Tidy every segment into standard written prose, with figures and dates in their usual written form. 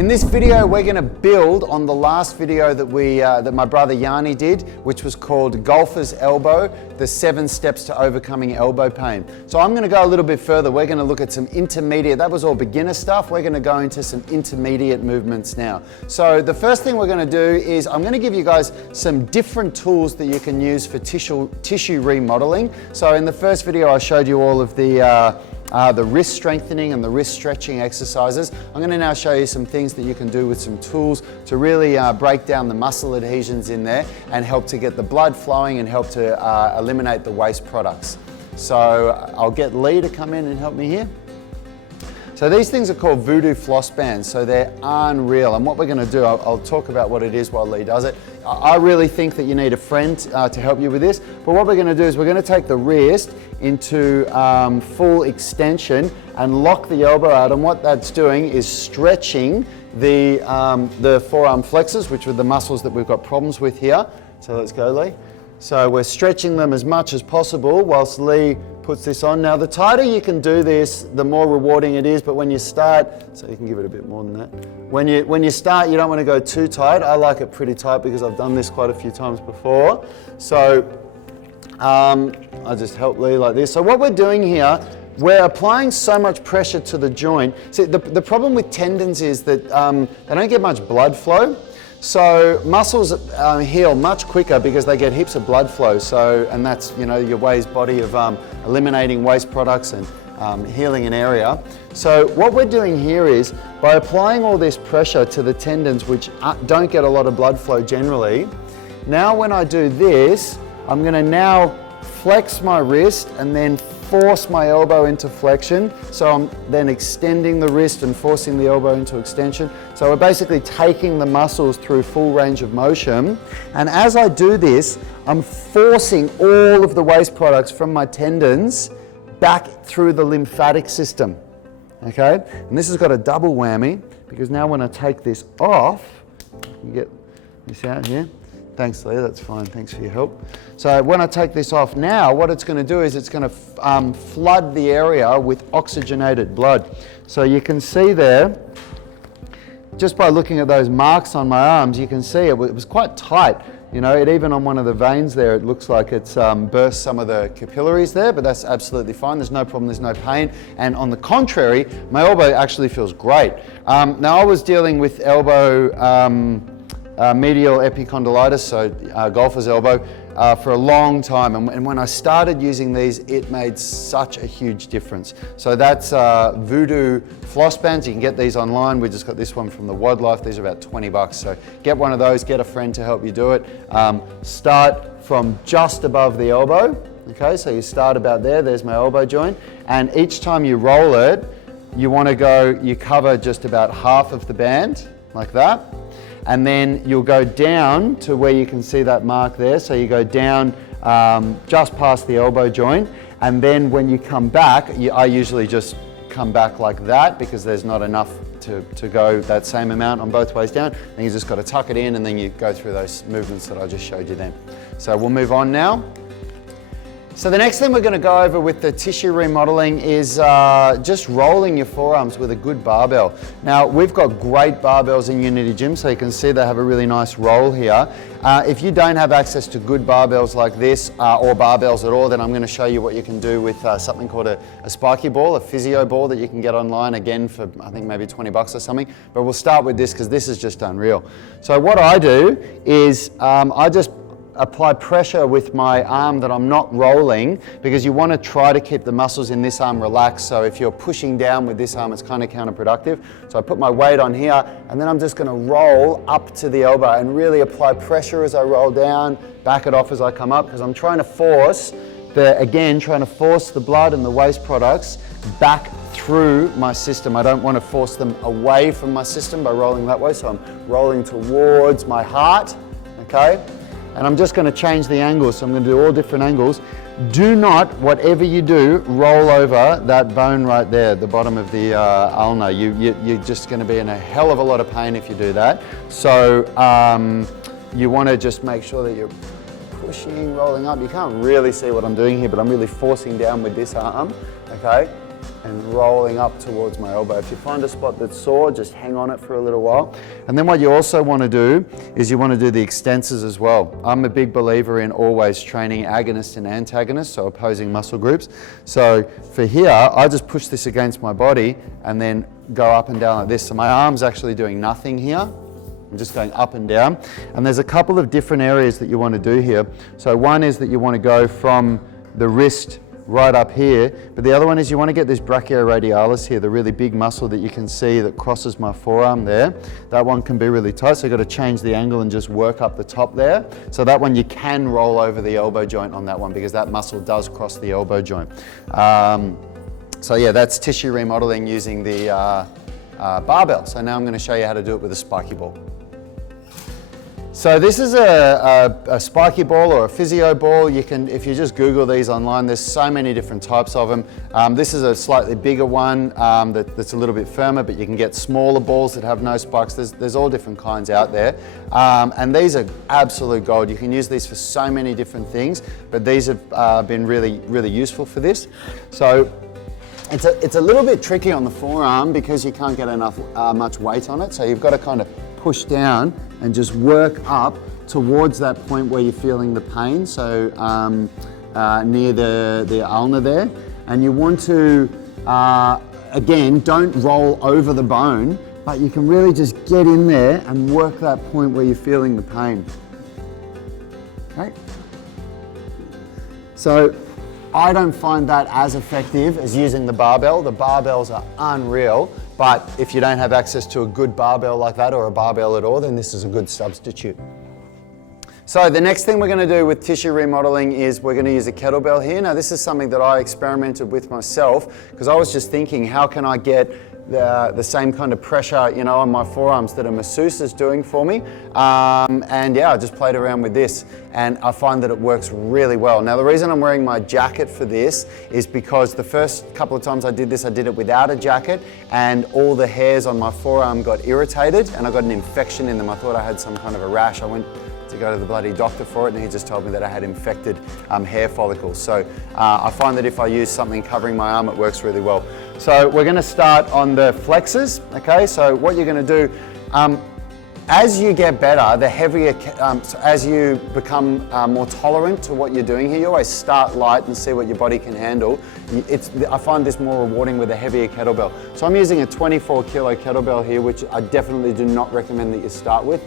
In this video, we're going to build on the last video that my brother Yanni did, which was called Golfer's Elbow, the 7 steps to overcoming elbow pain. So I'm going to go a little bit further. We're going to look at some intermediate, that was all beginner stuff. We're going to go into some intermediate movements now. So the first thing we're going to do is I'm going to give you guys some different tools that you can use for tissue remodeling. So in the first video, I showed you all of the wrist strengthening and the wrist stretching exercises. I'm going to now show you some things that you can do with some tools to really break down the muscle adhesions in there and help to get the blood flowing and help to eliminate the waste products. So I'll get Lee to come in and help me here. So these things are called Voodoo floss bands, so they're unreal. And what we're going to do, I'll talk about what it is while Lee does it. I really think that you need a friend to help you with this, but what we're going to do is we're going to take the wrist into full extension and lock the elbow out, and what that's doing is stretching the forearm flexors, which are the muscles that we've got problems with here. So let's go, Lee. So we're stretching them as much as possible whilst Lee puts this on. Now the tighter you can do this, the more rewarding it is, but when you start, so you can give it a bit more than that. When you start, you don't want to go too tight. I like it pretty tight because I've done this quite a few times before. So I'll just help Lee like this. So what we're doing here, we're applying so much pressure to the joint. See, the problem with tendons is that they don't get much blood flow. So muscles heal much quicker because they get heaps of blood flow. So, and that's, you know, your body of eliminating waste products and healing an area. So what we're doing here is by applying all this pressure to the tendons, which don't get a lot of blood flow generally. Now when I do this, I'm going to now flex my wrist and then force my elbow into flexion. So I'm then extending the wrist and forcing the elbow into extension. So we're basically taking the muscles through full range of motion. And as I do this, I'm forcing all of the waste products from my tendons back through the lymphatic system. Okay? And this has got a double whammy because now when I take this off, you get this out here. Thanks, Lee, that's fine, thanks for your help. So when I take this off now, what it's going to do is it's going to flood the area with oxygenated blood. So you can see there, just by looking at those marks on my arms, you can see it was quite tight. You know, even on one of the veins there, it looks like it's burst some of the capillaries there, but that's absolutely fine. There's no problem, there's no pain. And on the contrary, my elbow actually feels great. Now I was dealing with elbow, medial epicondylitis, so golfer's elbow, for a long time, and when I started using these, it made such a huge difference. So that's Voodoo floss bands. You can get these online. We just got this one from the Wildlife. These are about 20 bucks. So get one of those, get a friend to help you do it. Start from just above the elbow. Okay, so you start about there, there's my elbow joint, and each time you roll it, you cover just about half of the band, like that. And then you'll go down to where you can see that mark there. So you go down just past the elbow joint. And then when you come back, I usually just come back like that because there's not enough to go that same amount on both ways down. And you just got to tuck it in and then you go through those movements that I just showed you then. So we'll move on now. So the next thing we're going to go over with the tissue remodeling is just rolling your forearms with a good barbell. Now we've got great barbells in Unity Gym, so you can see they have a really nice roll here. If you don't have access to good barbells like this or barbells at all, then I'm going to show you what you can do with something called a spiky ball, a physio ball that you can get online again for I think maybe 20 bucks or something. But we'll start with this because this is just unreal. So what I do is I just apply pressure with my arm that I'm not rolling because you want to try to keep the muscles in this arm relaxed. So if you're pushing down with this arm, it's kind of counterproductive. So I put my weight on here and then I'm just going to roll up to the elbow and really apply pressure as I roll down, back it off as I come up because I'm trying to force the blood and the waste products back through my system. I don't want to force them away from my system by rolling that way. So I'm rolling towards my heart, okay? And I'm just going to change the angle, so I'm going to do all different angles. Do not, whatever you do, roll over that bone right there, the bottom of the ulna. You're just going to be in a hell of a lot of pain if you do that. So you want to just make sure that you're pushing, rolling up. You can't really see what I'm doing here, but I'm really forcing down with this arm, okay? and rolling up towards my elbow. If you find a spot that's sore, just hang on it for a little while. And then what you also want to do is you want to do the extensors as well. I'm a big believer in always training agonists and antagonists, so opposing muscle groups. So for here, I just push this against my body and then go up and down like this. So my arm's actually doing nothing here. I'm just going up and down. And there's a couple of different areas that you want to do here. So one is that you want to go from the wrist right up here, but the other one is you want to get this brachioradialis here, the really big muscle that you can see that crosses my forearm there. That one can be really tight, so you've got to change the angle and just work up the top there. So that one you can roll over the elbow joint on that one because that muscle does cross the elbow joint. So yeah, that's tissue remodeling using the barbell. So now I'm going to show you how to do it with a spiky ball. So this is a spiky ball or a physio ball. You can, if you just Google these online, there's so many different types of them. This is a slightly bigger one that's a little bit firmer, but you can get smaller balls that have no spikes. There's all different kinds out there. And these are absolute gold. You can use these for so many different things, but these have been really, really useful for this. So it's a little bit tricky on the forearm because you can't get enough much weight on it. So you've got to kind of push down and just work up towards that point where you're feeling the pain, so near the ulna there. And you want to, again, don't roll over the bone, but you can really just get in there and work that point where you're feeling the pain. Okay? So I don't find that as effective as using the barbell. The barbells are unreal. But if you don't have access to a good barbell like that or a barbell at all, then this is a good substitute. So the next thing we're going to do with tissue remodeling is we're going to use a kettlebell here. Now this is something that I experimented with myself because I was just thinking, how can I get the same kind of pressure, you know, on my forearms that a masseuse is doing for me. And yeah, I just played around with this and I find that it works really well. Now the reason I'm wearing my jacket for this is because the first couple of times I did this, I did it without a jacket and all the hairs on my forearm got irritated and I got an infection in them. I thought I had some kind of a rash. I went to go to the bloody doctor for it and he just told me that I had infected hair follicles. So I find that if I use something covering my arm, it works really well. So we're going to start on the flexors, okay? So what you're going to do, as you get better, the heavier, as you become more tolerant to what you're doing here, you always start light and see what your body can handle. I find this more rewarding with a heavier kettlebell. So I'm using a 24 kilo kettlebell here, which I definitely do not recommend that you start with.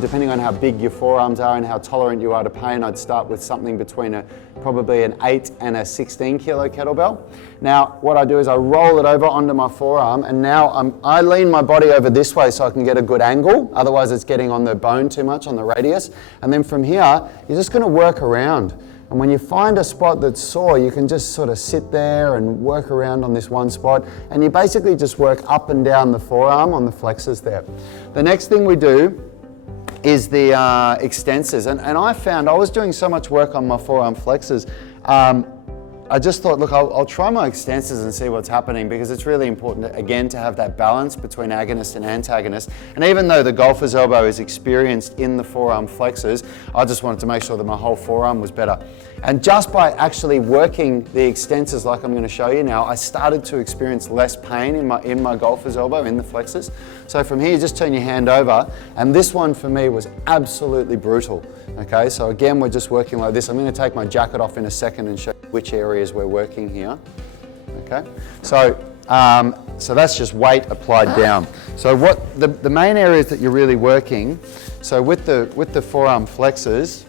Depending on how big your forearms are and how tolerant you are to pain, I'd start with something between probably an 8 and a 16 kilo kettlebell. Now, what I do is I roll it over onto my forearm and now I lean my body over this way so I can get a good angle. Otherwise it's getting on the bone too much, on the radius. And then from here, you're just gonna work around. And when you find a spot that's sore, you can just sort of sit there and work around on this one spot. And you basically just work up and down the forearm on the flexors there. The next thing we do is the extensors. And I found I was doing so much work on my forearm flexors. I just thought, look, I'll try my extensors and see what's happening because it's really important, again, to have that balance between agonist and antagonist. And even though the golfer's elbow is experienced in the forearm flexors, I just wanted to make sure that my whole forearm was better. And just by actually working the extensors like I'm going to show you now, I started to experience less pain in my golfer's elbow, in the flexors. So from here, just turn your hand over. And this one for me was absolutely brutal. Okay, so again, we're just working like this. I'm going to take my jacket off in a second and show you which areas we're working here. Okay, so that's just weight applied down. So what the main areas that you're really working, so with the forearm flexors,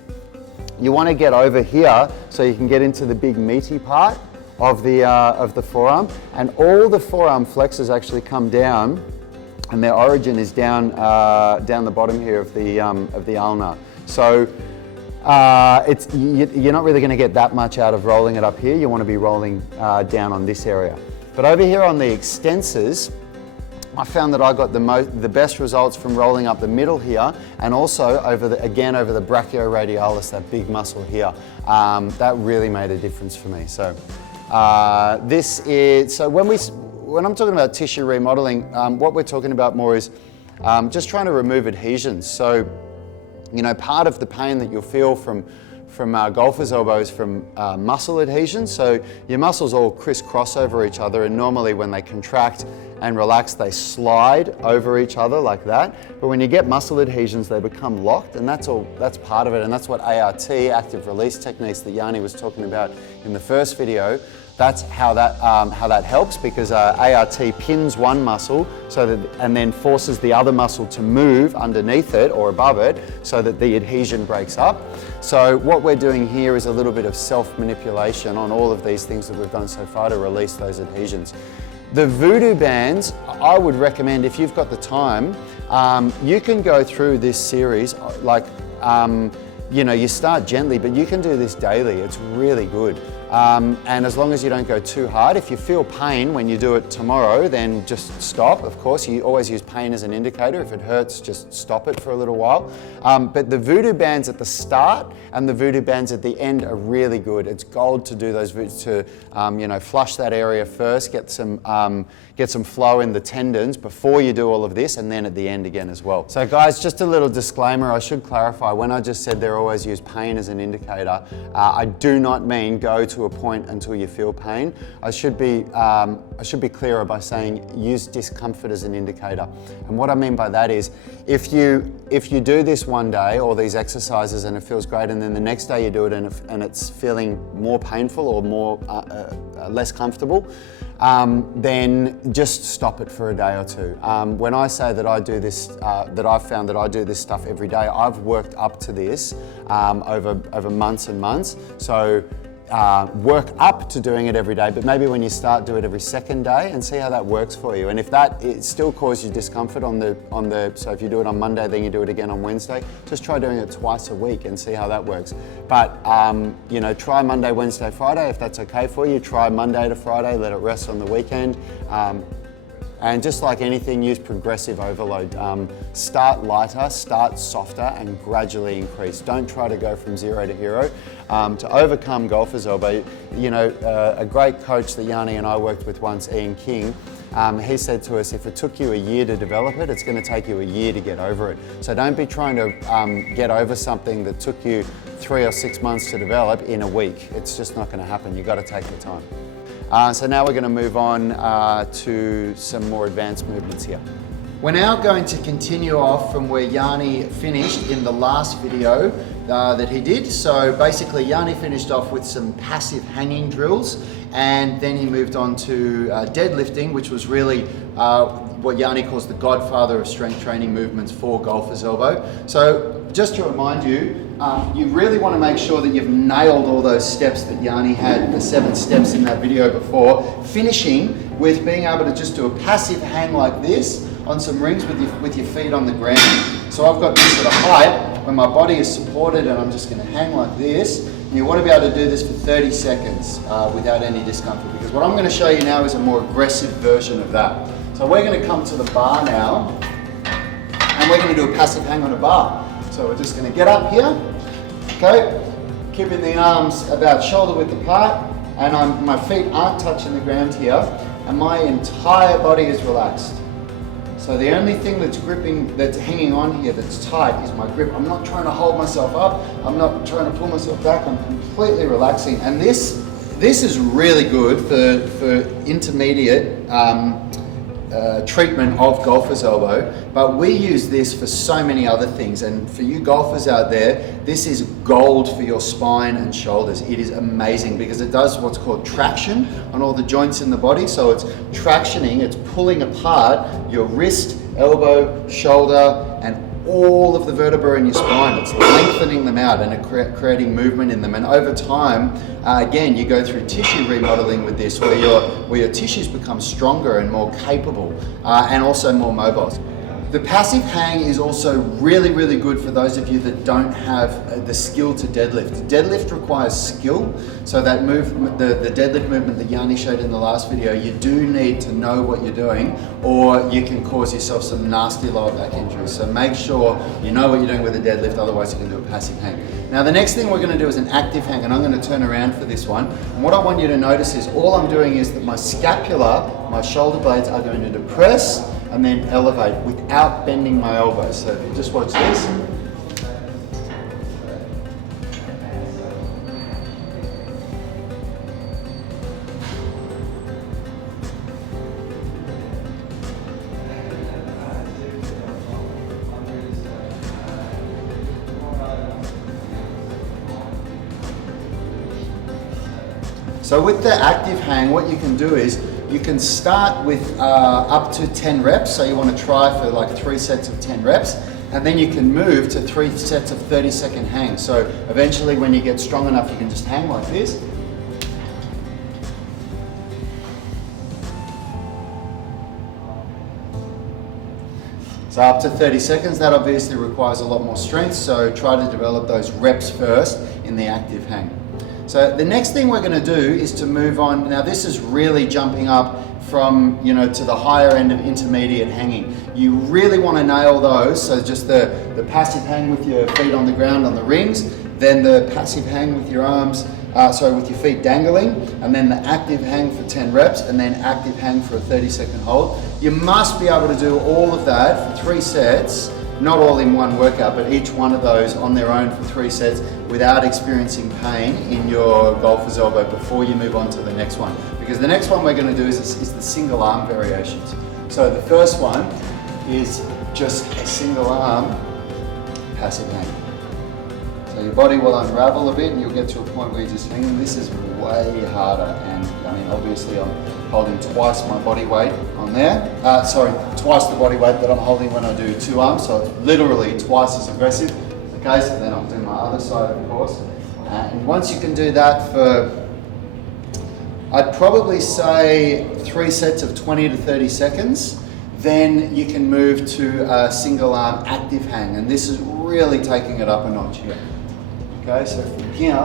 you want to get over here so you can get into the big meaty part of the forearm, and all the forearm flexors actually come down, and their origin is down the bottom here of the ulna. So you're not really going to get that much out of rolling it up here. You want to be rolling down on this area. But over here on the extensors, I found that I got the best results from rolling up the middle here, and also over the brachioradialis, that big muscle here. That really made a difference for me. So when I'm talking about tissue remodeling, what we're talking about more is just trying to remove adhesions. So, you know, part of the pain that you'll feel from golfer's elbows from muscle adhesion. So your muscles all crisscross over each other, and normally when they contract and relax, they slide over each other like that. But when you get muscle adhesions, they become locked, and that's part of it. And that's what ART, active release techniques, that Yanni was talking about in the first video. That's how that helps, because ART pins one muscle and then forces the other muscle to move underneath it or above it so that the adhesion breaks up. So what we're doing here is a little bit of self-manipulation on all of these things that we've done so far to release those adhesions. The Voodoo bands, I would recommend, if you've got the time, you can go through this series like, you start gently, but you can do this daily. It's really good. And as long as you don't go too hard, if you feel pain when you do it tomorrow, then just stop. Of course, you always use pain as an indicator. If it hurts, just stop it for a little while. But the Voodoo bands at the start and the Voodoo bands at the end are really good. It's gold to do those, to flush that area first, get some flow in the tendons before you do all of this, and then at the end again as well. So guys, just a little disclaimer, I should clarify, when I just said they're always use pain as an indicator, I do not mean go to a point until you feel pain. I should be clearer by saying use discomfort as an indicator. And what I mean by that is, if you do this one day, or these exercises, and it feels great, and then the next day you do it and it's feeling more painful or more less comfortable, then just stop it for a day or two. When I say that I do this, that I've found that I do this stuff every day, I've worked up to this over months and months. So work up to doing it every day, but maybe when you start, do it every second day and see how that works for you. And if it still causes you discomfort so if you do it on Monday, then you do it again on Wednesday, just try doing it twice a week and see how that works. But try Monday, Wednesday, Friday if that's okay for you. Try Monday to Friday, let it rest on the weekend. And just like anything, use progressive overload. Start lighter, start softer, and gradually increase. Don't try to go from 0 to hero. To overcome golfer's elbow, a great coach that Yanni and I worked with once, Ian King, he said to us, if it took you a year to develop it, it's going to take you a year to get over it. So don't be trying to get over something that took you 3 or 6 months to develop in a week. It's just not going to happen. You've got to take the time. So now we're going to move on to some more advanced movements here. We're now going to continue off from where Yanni finished in the last video that he did. So basically Yanni finished off with some passive hanging drills, and then he moved on to deadlifting, which was really what Yanni calls the godfather of strength training movements for golfer's elbow. So just to remind you, you really want to make sure that you've nailed all those steps that Yanni had, the 7 steps in that video before, finishing with being able to just do a passive hang like this on some rings with your feet on the ground. So I've got this at a height when my body is supported, and I'm just going to hang like this. And you want to be able to do this for 30 seconds without any discomfort, because what I'm going to show you now is a more aggressive version of that. So we're going to come to the bar now, and we're going to do a passive hang on a bar. So we're just going to get up here, okay, keeping the arms about shoulder width apart, and my feet aren't touching the ground here, and my entire body is relaxed. So the only thing that's hanging on here that's tight is my grip. I'm not trying to hold myself up, I'm not trying to pull myself back, I'm completely relaxing. And this is really good for intermediate treatment of golfer's elbow, but we use this for so many other things. And for you golfers out there, this is gold for your spine and shoulders. It is amazing because it does what's called traction on all the joints in the body. So it's tractioning, it's pulling apart your wrist, elbow, shoulder, and all of the vertebrae in your spine. It's lengthening them out and creating movement in them. And over time, again, you go through tissue remodeling with this, where your tissues become stronger and more capable, and also more mobile. The passive hang is also really, really good for those of you that don't have the skill to deadlift. Deadlift requires skill, so that movement, the deadlift movement that Yanni showed in the last video, you do need to know what you're doing, or you can cause yourself some nasty lower back injuries. So make sure you know what you're doing with a deadlift, otherwise you can do a passive hang. Now the next thing we're going to do is an active hang, and I'm going to turn around for this one. And what I want you to notice is all I'm doing is that my scapula, my shoulder blades are going to depress and then elevate without bending my elbows. So if you just watch this. So with the active hang, what you can do is you can start with up to 10 reps. So you want to try for like 3 sets of 10 reps. And then you can move to 3 sets of 30-second hangs. So eventually when you get strong enough, you can just hang like this. So up to 30 seconds, that obviously requires a lot more strength, so try to develop those reps first in the active hang. So the next thing we're going to do is to move on. Now this is really jumping up from, to the higher end of intermediate hanging. You really want to nail those, so just the passive hang with your feet on the ground on the rings, then the passive hang with your arms, with your feet dangling, and then the active hang for 10 reps, and then active hang for a 30-second hold. You must be able to do all of that for 3 sets, not all in one workout, but each one of those on their own for 3 sets without experiencing pain in your golfer's elbow before you move on to the next one. Because the next one we're going to do is the single arm variations. So the first one is just a single arm passive hang. So your body will unravel a bit and you'll get to a point where you're just hanging. This is way harder, and I mean obviously I'm holding twice my body weight on there. Twice the body weight that I'm holding when I do 2 arms, so it's literally twice as aggressive. Okay, so then I'll do my other side of course. And once you can do that for, I'd probably say 3 sets of 20 to 30 seconds, then you can move to a single arm active hang, and this is really taking it up a notch here. Okay, so from here,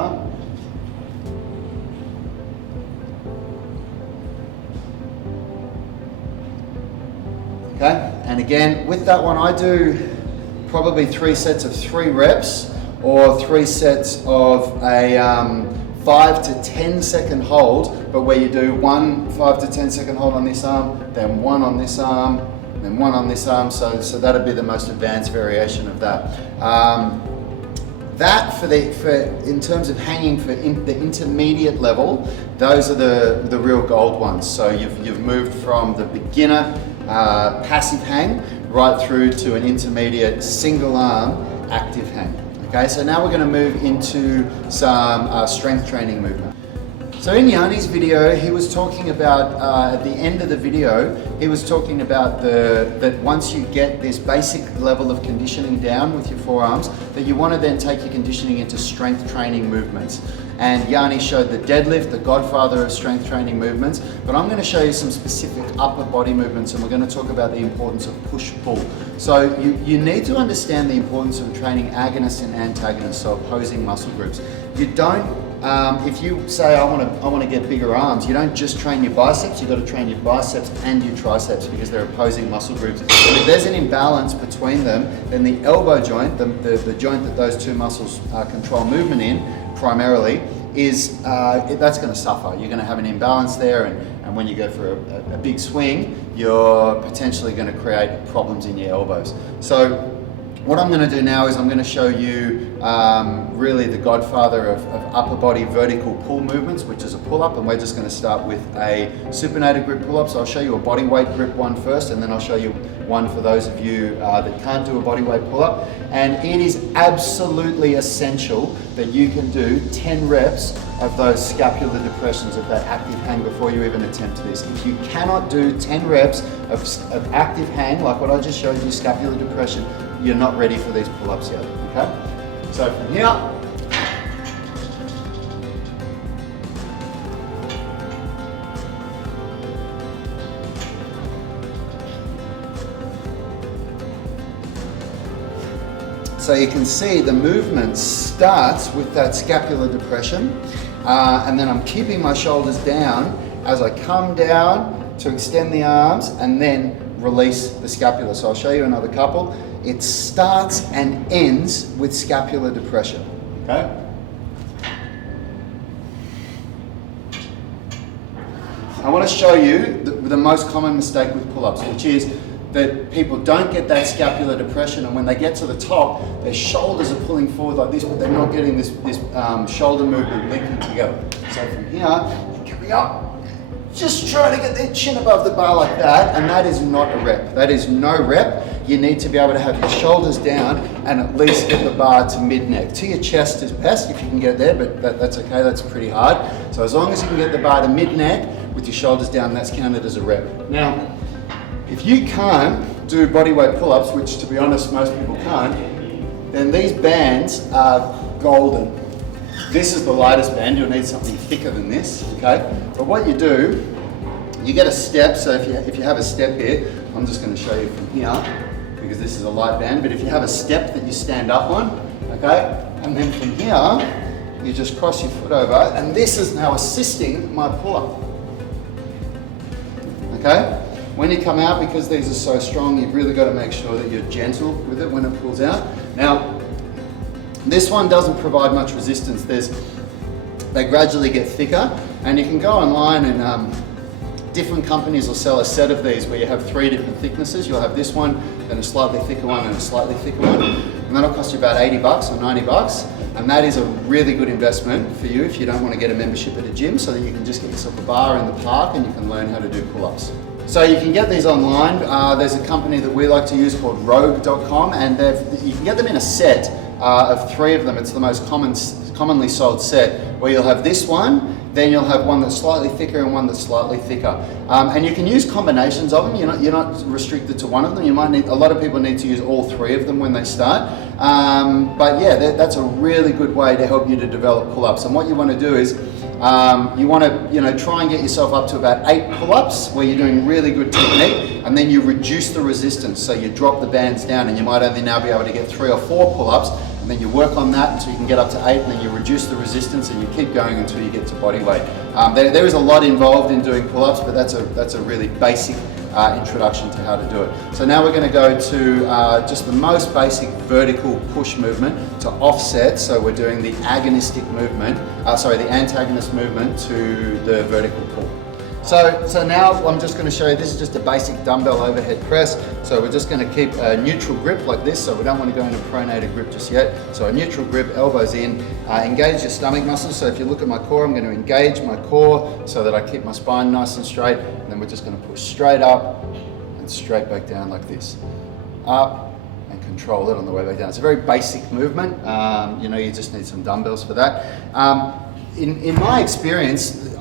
okay, and again with that one I do probably 3 sets of 3 reps or 3 sets of a 5 to 10 second hold, but where you do 1 5 to 10 second hold on this arm, then 1 on this arm, then 1 on this arm, so that'd be the most advanced variation of that. That in terms of hanging for the intermediate level, those are the real gold ones. So you've moved from the beginner passive hang right through to an intermediate single arm active hang. Okay, so now we're going to move into some strength training movement. So in Yanni's video, he was talking about, at the end of the video, he was talking about that once you get this basic level of conditioning down with your forearms, that you want to then take your conditioning into strength training movements. And Yanni showed the deadlift, the godfather of strength training movements, but I'm going to show you some specific upper body movements, and we're going to talk about the importance of push-pull. So you need to understand the importance of training agonists and antagonists, so opposing muscle groups. You don't if you say I want to get bigger arms, you don't just train your biceps, you've got to train your biceps and your triceps because they're opposing muscle groups. And if there's an imbalance between them, then the elbow joint, the joint that those 2 muscles control movement in primarily, is that's going to suffer. You're going to have an imbalance there, and when you go for a big swing, you're potentially going to create problems in your elbows. So what I'm going to do now is I'm going to show you really the godfather of upper body vertical pull movements, which is a pull-up, and we're just going to start with a supinated grip pull-up. So I'll show you a body weight grip one first, and then I'll show you one for those of you that can't do a body weight pull-up. And it is absolutely essential that you can do 10 reps of those scapular depressions of that active hang before you even attempt this. If you cannot do 10 reps of active hang, like what I just showed you, scapular depression, you're not ready for these pull-ups yet, okay? So from here, so you can see the movement starts with that scapular depression, and then I'm keeping my shoulders down as I come down to extend the arms and then release the scapula. So I'll show you another couple. It starts and ends with scapular depression, okay? I want to show you the most common mistake with pull-ups, which is that people don't get that scapular depression, and when they get to the top, their shoulders are pulling forward like this, but they're not getting this shoulder movement linking together. So from here, carry up. Just try to get their chin above the bar like that, and that is not a rep. That is no rep. you need to be able to have your shoulders down and at least get the bar to mid-neck. To your chest is best if you can get there, but that's okay, that's pretty hard. So as long as you can get the bar to mid-neck with your shoulders down, that's counted as a rep. Now, if you can't do bodyweight pull-ups, which to be honest, most people can't, then these bands are golden. This is the lightest band, you'll need something thicker than this, okay? But what you do, you get a step, so if you have a step here, I'm just going to show you from here, because this is a light band, but if you have a step that you stand up on, okay, and then from here, you just cross your foot over, and this is now assisting my pull-up, okay? When you come out, because these are so strong, you've really got to make sure that you're gentle with it when it pulls out. Now, this one doesn't provide much resistance. They gradually get thicker, and you can go online and different companies will sell a set of these where you have 3 different thicknesses. You'll have this one, then a slightly thicker one, and a slightly thicker one. And that'll cost you about 80 bucks or 90 bucks. And that is a really good investment for you if you don't want to get a membership at a gym, so that you can just get yourself a bar in the park and you can learn how to do pull-ups. So you can get these online. There's a company that we like to use called Rogue.com, and you can get them in a set of 3 of them. It's the most commonly sold set, where you'll have this one, then you'll have one that's slightly thicker and one that's slightly thicker. And you can use combinations of them. You're not restricted to one of them. You might need, a lot of people need to use all 3 of them when they start. But yeah, that's a really good way to help you to develop pull-ups. And what you want to do is, you want to try and get yourself up to about 8 pull-ups where you're doing really good technique, and then you reduce the resistance. So you drop the bands down, and you might only now be able to get 3 or 4 pull-ups, and then you work on that until you can get up to 8, and then you reduce the resistance, and you keep going until you get to body weight. There is a lot involved in doing pull-ups, but that's a really basic introduction to how to do it. So now we're going to go to just the most basic vertical push movement to offset. So we're doing the agonistic movement, the antagonist movement to the vertical pull. So now I'm just going to show you, this is just a basic dumbbell overhead press. So we're just going to keep a neutral grip like this, so we don't want to go into pronated grip just yet. So a neutral grip, elbows in, engage your stomach muscles. So if you look at my core, I'm going to engage my core so that I keep my spine nice and straight, and then we're just going to push straight up and straight back down like this. Up and control it on the way back down. It's a very basic movement. You just need some dumbbells for that. In my experience,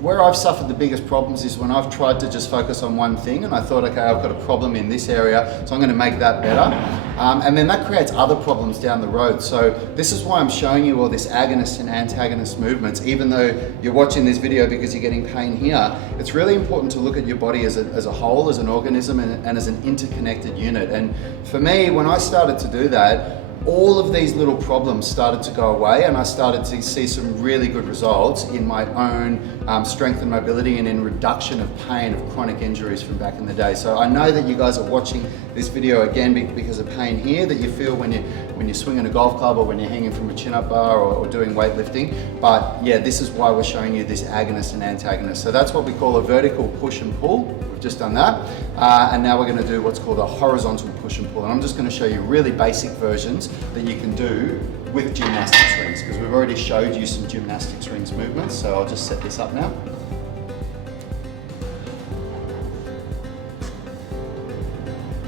where I've suffered the biggest problems is when I've tried to just focus on one thing, and I thought, okay, I've got a problem in this area, so I'm going to make that better. And then that creates other problems down the road. So this is why I'm showing you all this agonist and antagonist movements. Even though you're watching this video because you're getting pain here, it's really important to look at your body as a whole, as an organism, and as an interconnected unit. And for me, when I started to do that, all of these little problems started to go away, and I started to see some really good results in my own strength and mobility, and in reduction of pain of chronic injuries from back in the day. So I know that you guys are watching this video again because of pain here that you feel when you're swinging a golf club, or when you're hanging from a chin-up bar, or doing weightlifting. But yeah, this is why we're showing you this agonist and antagonist. So that's what we call a vertical push and pull. We've just done that. And now we're going to do what's called a horizontal push and pull. And I'm just going to show you really basic versions that you can do with gymnastics rings, because we've already showed you some gymnastics rings movements. So I'll just set this up now.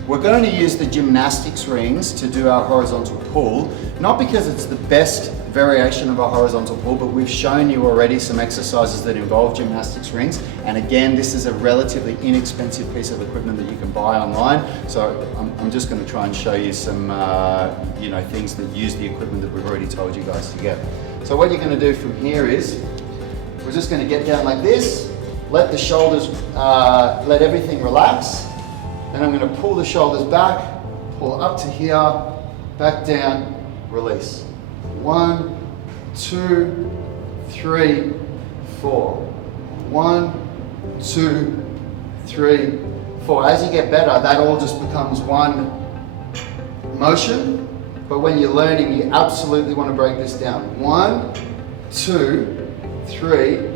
We're going to use the gymnastics rings to do our horizontal pull, not because it's the best variation of a horizontal pull, but we've shown you already some exercises that involve gymnastics rings. And again, this is a relatively inexpensive piece of equipment that you can buy online. So I'm just going to try and show you some things that use the equipment that we've already told you guys to get. So what you're going to do from here is, we're just going to get down like this, let the shoulders, let everything relax. Then I'm going to pull the shoulders back, pull up to here, back down, release. 1, 2, 3, 4. 1, 2, 3, 4. As you get better, that all just becomes one motion. But when you're learning, you absolutely want to break this down. 1, 2, 3,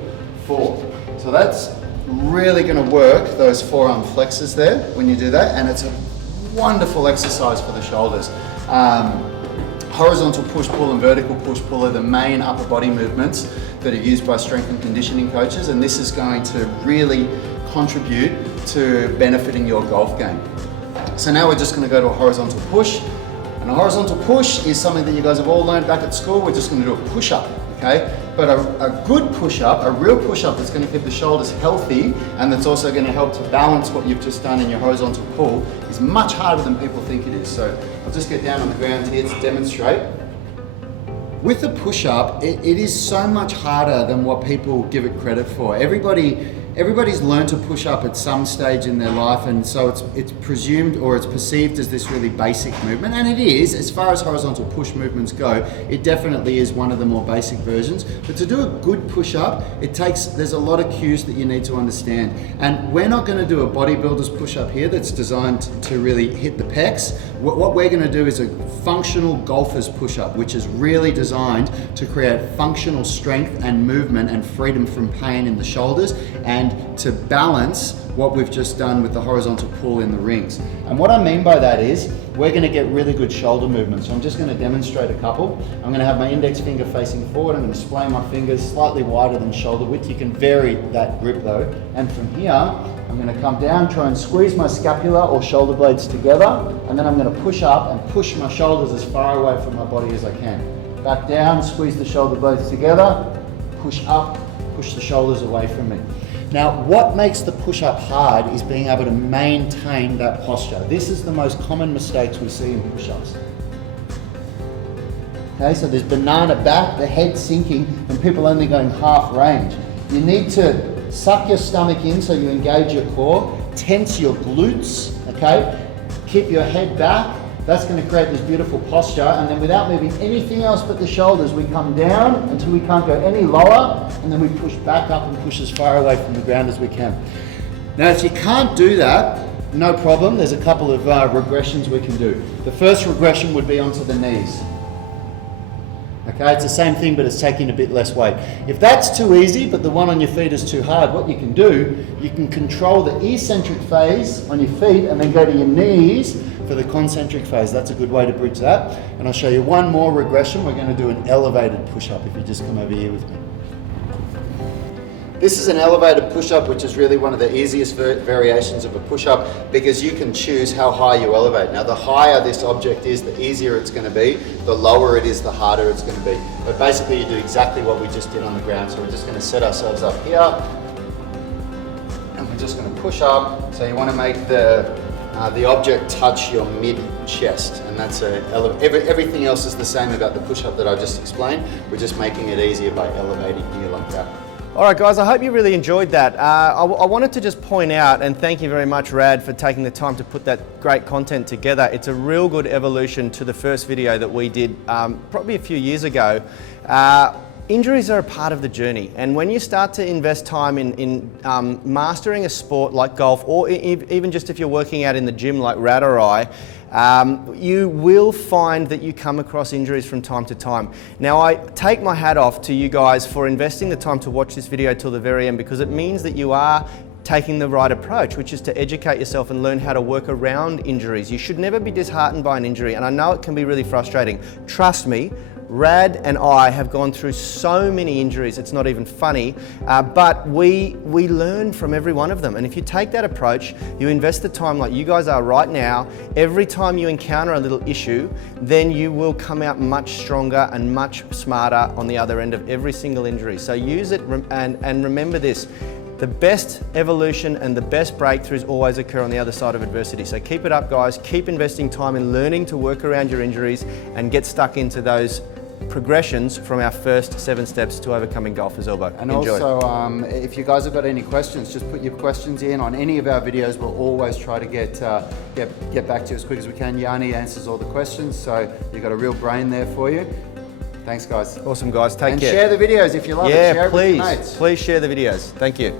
4. So that's really going to work those forearm flexors there when you do that, and it's a wonderful exercise for the shoulders. Horizontal push-pull and vertical push-pull are the main upper body movements that are used by strength and conditioning coaches, and this is going to really contribute to benefiting your golf game. So now we're just going to go to a horizontal push. And a horizontal push is something that you guys have all learned back at school. We're just going to do a push-up, okay? But a good push-up, a real push-up that's going to keep the shoulders healthy and that's also going to help to balance what you've just done in your horizontal pull is much harder than people think it is. So I'll just get down on the ground here to demonstrate. With a push-up, it is so much harder than what people give it credit for. Everybody's learned to push up at some stage in their life, and so it's presumed or it's perceived as this really basic movement, and it is. As far as horizontal push movements go, it definitely is one of the more basic versions. But to do a good push-up, there's a lot of cues that you need to understand. And we're not going to do a bodybuilder's push-up here that's designed to really hit the pecs. What we're going to do is a functional golfer's push-up, which is really designed to create functional strength and movement and freedom from pain in the shoulders, and to balance what we've just done with the horizontal pull in the rings. And what I mean by that is we're going to get really good shoulder movement. So I'm just going to demonstrate a couple. I'm going to have my index finger facing forward. I'm going to splay my fingers slightly wider than shoulder width. You can vary that grip though. And from here, I'm going to come down, try and squeeze my scapula or shoulder blades together, and then I'm going to push up and push my shoulders as far away from my body as I can. Back down, squeeze the shoulder blades together, push up, push the shoulders away from me. Now, what makes the push-up hard is being able to maintain that posture. This is the most common mistakes we see in push-ups. Okay, so there's banana back, the head sinking, and people only going half range. You need to suck your stomach in so you engage your core, tense your glutes, okay? Keep your head back. That's going to create this beautiful posture, and then without moving anything else but the shoulders, we come down until we can't go any lower, and then we push back up and push as far away from the ground as we can. Now, if you can't do that, no problem. There's a couple of regressions we can do. The first regression would be onto the knees. Okay, it's the same thing, but it's taking a bit less weight. If that's too easy, but the one on your feet is too hard, what you can do, you can control the eccentric phase on your feet and then go to your knees for the concentric phase. That's a good way to bridge that. And I'll show you one more regression. We're going to do an elevated push-up if you just come over here with me. This is an elevated push-up, which is really one of the easiest variations of a push-up because you can choose how high you elevate. Now, the higher this object is, the easier it's going to be. The lower it is, the harder it's going to be. But basically, you do exactly what we just did on the ground. So we're just going to set ourselves up here, and we're just going to push up. So you want to make the object touch your mid-chest, and that's everything else is the same about the push-up that I just explained. We're just making it easier by elevating here like that. All right, guys, I hope you really enjoyed that. I wanted to just point out, and thank you very much, Rad, for taking the time to put that great content together. It's a real good evolution to the first video that we did probably a few years ago. Injuries are a part of the journey, and when you start to invest time in mastering a sport like golf, or even just if you're working out in the gym like Rad or I, you will find that you come across injuries from time to time. Now, I take my hat off to you guys for investing the time to watch this video till the very end, because it means that you are taking the right approach, which is to educate yourself and learn how to work around injuries. You should never be disheartened by an injury, and I know it can be really frustrating. Trust me, Rad and I have gone through so many injuries, it's not even funny, but we learn from every one of them. And if you take that approach, you invest the time like you guys are right now, every time you encounter a little issue, then you will come out much stronger and much smarter on the other end of every single injury. So use it and remember this. The best evolution and the best breakthroughs always occur on the other side of adversity. So keep it up, guys. Keep investing time in learning to work around your injuries and get stuck into those progressions from our first 7 steps to overcoming golfer's elbow. And enjoy. Also, if you guys have got any questions, just put your questions in on any of our videos. We'll always try to get back to you as quick as we can. Yanni answers all the questions, so you've got a real brain there for you. Thanks, guys. Awesome, guys. Take care. And share the videos if you love it. Share it with your mates. Please share the videos. Thank you.